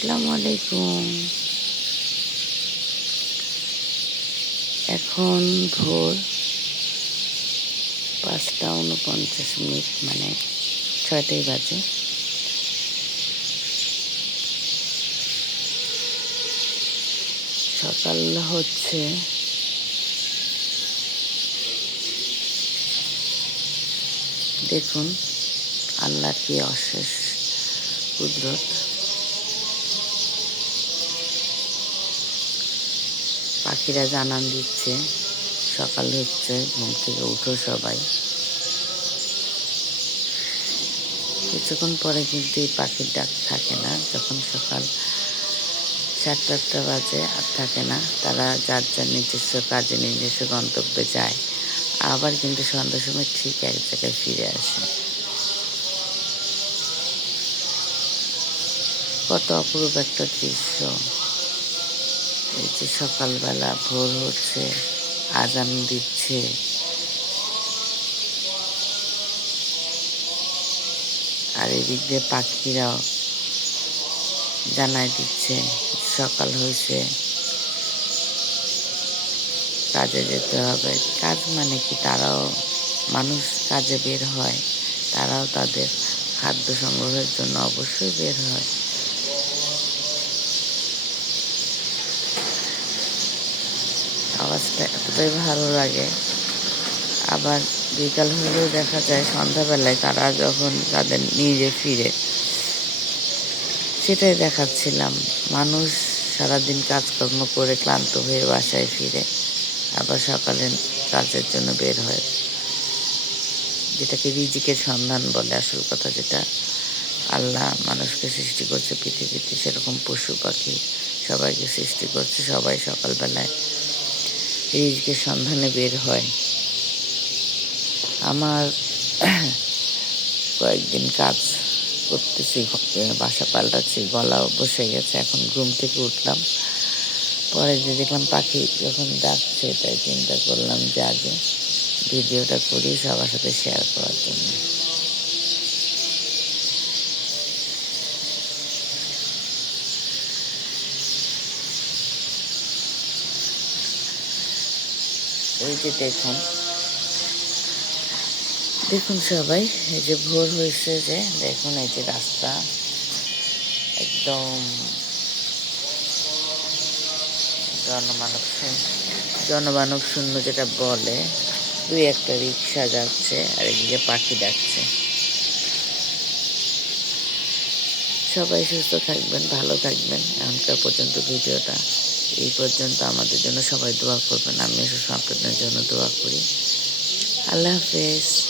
আসসালামু আলাইকুম। এখন ভোর পাঁচটা উনপঞ্চাশ মিনিট মানে ছয়টাই বাজে। সকাল হচ্ছে দেখুন, আল্লাহর কি অশেষ কুদরত। পাখিরা জানান দিচ্ছে, সকাল হচ্ছে, ঘুম থেকে উঠো সবাই। কিছুক্ষণ পরে কিন্তু এই পাখির ডাক থাকে না, যখন সকাল সাতটা আটটা বাজে আর থাকে না, তারা যার যার নিজস্ব কাজে, নিজস্ব গন্তব্যে যায়। আবার কিন্তু সন্ধ্যার সময় ঠিক এক জায়গায় ফিরে আসে। কত অপরূপ একটা দৃশ্য। এই যে সকালবেলা ভোর হচ্ছে, আজান দিচ্ছে। আর এদিক দিয়ে পাখিরাও জানাই দিচ্ছে, সকাল হয়েছে। কাজে যেতে হবে। কাজ মানে কি? তারাও, মানুষ কাজে বের হয়। তারাও তাদের খাদ্য সংগ্রহের জন্য অবশ্যই বের হয়। আওয়াজটা এতটাই ভালো লাগে। আবার বিকাল হলেও দেখা যায় সন্ধ্যাবেলায় তারা যখন তাদের নিজে ফিরে, সেটাই দেখাচ্ছিলাম। মানুষ সারাদিন কাজকর্ম করে ক্লান্ত হয়ে বাসায় ফিরে, আবার সকালে কাজের জন্য বের হয়। যেটাকে রিজিকের সন্ধান বলে আসল কথা যেটা। আল্লাহ মানুষকে সৃষ্টি করছে পৃথিবীতে, সেরকম পশু পাখি সবাইকে সৃষ্টি করছে সবাই সকালবেলায়। রিজিকের সন্ধানে বের হয়। আমার কয়েকদিন কাজ করতেছি বাসা পাল্টাচ্ছি গলাও বসে গেছে, এখন ঘুম থেকে উঠলাম। পরে যে দেখলাম পাখি যখন ডাকছে, তাই চিন্তা করলাম যে আগে ভিডিওটা করি সবার সাথে শেয়ার করার জন্য। এই যে দেখুন। দেখুন সবাই, এই যে ভোর হয়েছে যে, দেখুন এই যে রাস্তা। একদম জনমানব জনমানব শূন্য যেটা বলে, দুই একটা রিক্সা যাচ্ছে আর এদিকে পাখি ডাকছে। সবাই সুস্থ থাকবেন, ভালো থাকবেন, এখনকার পর্যন্ত ভিডিওটা। এই পর্যন্ত আমাদের জন্য সবাই দোয়া করবেন। আমি সব আপনাদের জন্য দোয়া করি। আল্লাহ হাফেজ।